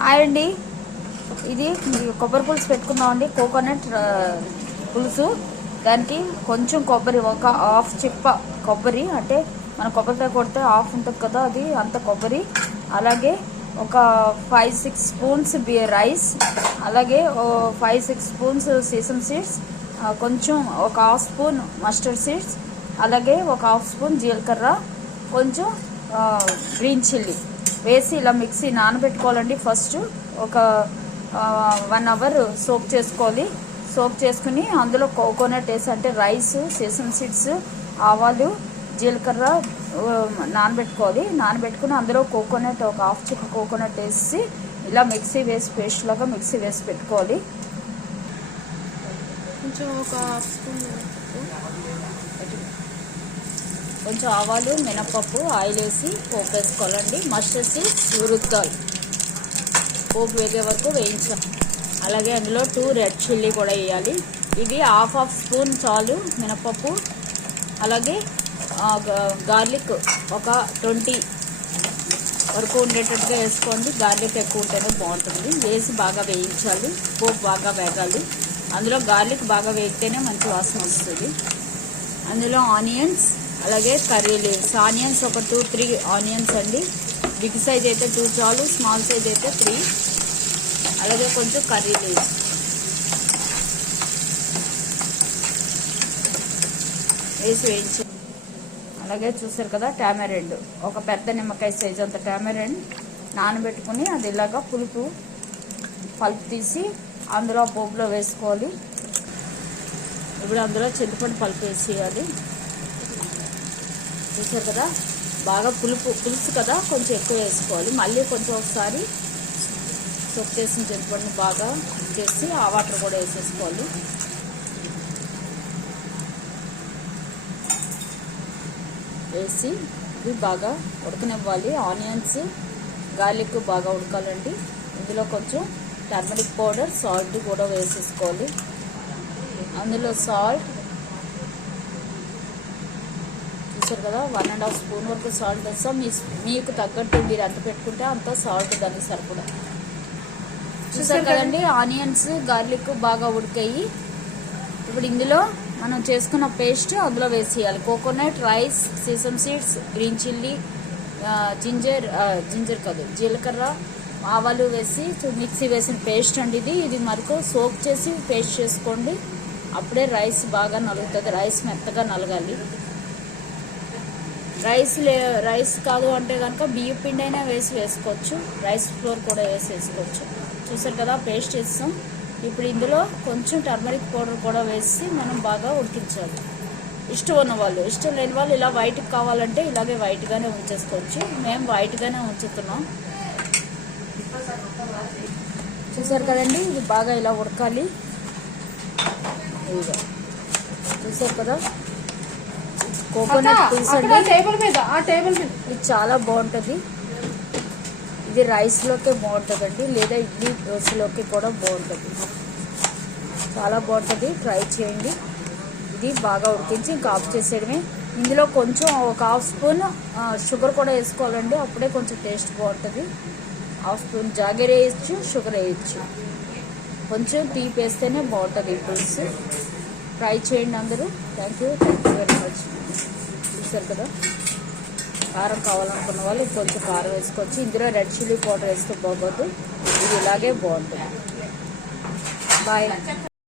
Hi అండి ఇది కొబ్బరి పులుసు పెట్టుకుందామండి. కోకోనట్ పులుసు. దానికి కొంచెం కొబ్బరి ఒక హాఫ్ చిప్ప కొబ్బరి. అంటే మనం కొబ్బరికాయ కొడితే హాఫ్ ఉంటుంది కదా అది అంత కొబ్బరి. అలాగే ఒక ఫైవ్ సిక్స్ స్పూన్స్ బియర్ రైస్. అలాగే five six spoons sesame seeds. కొంచెం ఒక హాఫ్ స్పూన్ మస్టర్డ్ సీడ్స్. అలాగే ఒక హాఫ్ స్పూన్ జీలకర్ర. కొంచెం గ్రీన్ చిల్లీ. వేసి ఇలా మిక్సీ నానబెట్టుకోవాలండి. ఫస్ట్ ఒక వన్ అవర్ సోప్ చేసుకోవాలి. సోప్ చేసుకుని అందులో కోకోనట్ వేసి అంటే రైస్ సెసమ్ సీడ్స్ ఆవాలు జీలకర్ర నానబెట్టుకోవాలి. నానబెట్టుకుని అందులో కోకోనట్ ఒక హాఫ్ చిప్ కోకోనట్ వేసి ఇలా మిక్సీ వేసి పేస్ట్ లాగా మిక్సీ వేసి పెట్టుకోవాలి. కొంచెం ఒక హాఫ్ స్పూన్ కొంచెం ఆవాలు మినపప్పు ఆయిల్ వేసి పోపు వేసుకోవాలండి మస్టర్డ్ సీడ్స్ ఉరుద్దాలు పోపు వేగే వరకు వేయించాలి అలాగే అందులో టూ రెడ్ చిల్లీ కూడా వేయాలి. ఇది హాఫ్ హాఫ్ స్పూన్ చాలు మినపప్పు అలాగే గార్లిక్ ఒక ట్వంటీ వరకు ఉండేటట్టుగా వేసుకోండి. గార్లిక్ ఎక్కువ ఉంటేనే బాగుంటుంది. వేసి బాగా వేయించాలి. పోపు బాగా వేగాలి. అందులో గార్లిక్ బాగా వేగితేనే మంచి వాసన వస్తుంది. అందులో ఆనియన్స్ అలాగే కర్రీ లీవ్స్. ఆనియన్స్ ఒక టూ త్రీ ఆనియన్స్ అండి. బిగ్ సైజ్ అయితే టూ చాలు స్మాల్ సైజ్ అయితే త్రీ. అలాగే కొంచెం కర్రీ లీవ్స్. వేసి వేయించి. అలాగే చూసారు కదా టామరెండ్. ఒక పెద్ద నిమ్మకాయ సైజ్ అంత టామరెండ్. నానబెట్టుకుని అది ఇలాగా పులుపు పలుపు తీసి అందులో పోపులో వేసుకోవాలి. ఇప్పుడు అందులో చింతపండు పలుపు వేసేయాలి. చూసారు కదా? బాగా పులుపు పులుసు కదా? కొంచెం ఎక్కువ వేసుకోవాలి. మళ్ళీ కొంచెం ఒకసారి సొక్ చేసిన చింతపండుని బాగా చేసి ఆ వాటర్ కూడా వేసేసుకోవాలి. వేసి ఇవి బాగా ఉడకనివ్వాలి. ఆనియన్స్ గార్లిక్ బాగా ఉడకాలండి. ఇందులో కొంచెం టర్మరిక్ పౌడర్ సాల్ట్ కూడా వేసేసుకోవాలి. అందులో సాల్ట్ చూసారు కదా వన్ అండ్ హాఫ్ స్పూన్ వరకు సాల్ట్ వేస్తాం. మీ మీకు తగ్గట్టు మీరు ఎంత పెట్టుకుంటే అంత సాల్ట్ దానికి సరిపడా. చూసారు కదండి ఆనియన్స్ గార్లిక్ బాగా ఉడికాయి. ఇప్పుడు ఇందులో మనం చేసుకున్న పేస్ట్ అందులో వేసేయాలి. Coconut rice sesame seeds green chilli ginger ginger కాదు జీలకర్ర ఆవాలు వేసి మిక్సీ వేసిన పేస్ట్ అండి ఇది. ఇది మరకు సోప్ చేసి పేస్ట్ చేసుకోండి. అప్పుడే రైస్ బాగా నలుగుతుంది. రైస్ మెత్తగా నలగాలి. రైస్ లే రైస్ కాదు అంటే కనుక బియ్యం పిండి అయినా వేసి వేసుకోవచ్చు. రైస్ ఫ్లోర్ కూడా వేసి వేసుకోవచ్చు. చూసారు కదా పేస్ట్ చేస్తాం. ఇప్పుడు ఇందులో కొంచెం టర్మరిక్ పౌడర్ కూడా వేసి మనం బాగా ఉడికించాలి. ఇష్టం ఉన్న వాళ్ళు ఇష్టం లేని వాళ్ళు ఇలా వైట్ కావాలంటే ఇలాగే వైట్గానే ఉంచేసుకోవచ్చు. మేము వైట్గానే ఉంచుతున్నాం. చూసారు కదండి ఇది బాగా ఇలా ఉడకాలి. చూసారు కదా కోకోనట్ పులుసు అక్కడ అండి. టేబుల్ మీద ఆ టేబుల్ మీద. ఇది చాలా బాగుంటుంది. ఇది రైస్లోకే బాగుంటుందండి లేదా ఇడ్లీ దోశలోకి కూడా బాగుంటుంది. చాలా బాగుంటుంది ట్రై చేయండి. ఇది బాగా ఉడికించి ఇంకా ఆఫ్ చేసేయడమే. ఇందులో కొంచెం ఒక హాఫ్ స్పూన్ షుగర్ కూడా వేసుకోవాలండి అప్పుడే కొంచెం టేస్ట్ బాగుంటుంది. హాఫ్ స్పూన్ జాగర్ వేయచ్చు షుగర్ వేయచ్చు. కొంచెం తీపి వేస్తేనే బాగుంటుంది ఈ పులుసు. ట్రై చేయండి అందరూ. Thank you thank you very much చూసారు కదా? కారం కావాలనుకున్న వాళ్ళు కొంచెం కారం వేసుకోవచ్చు. ఇందులో రెడ్ చిల్లీ పౌడర్ వేస్తే బాగోదు. ఇది ఇలాగే బాగుంటుంది. బాయ్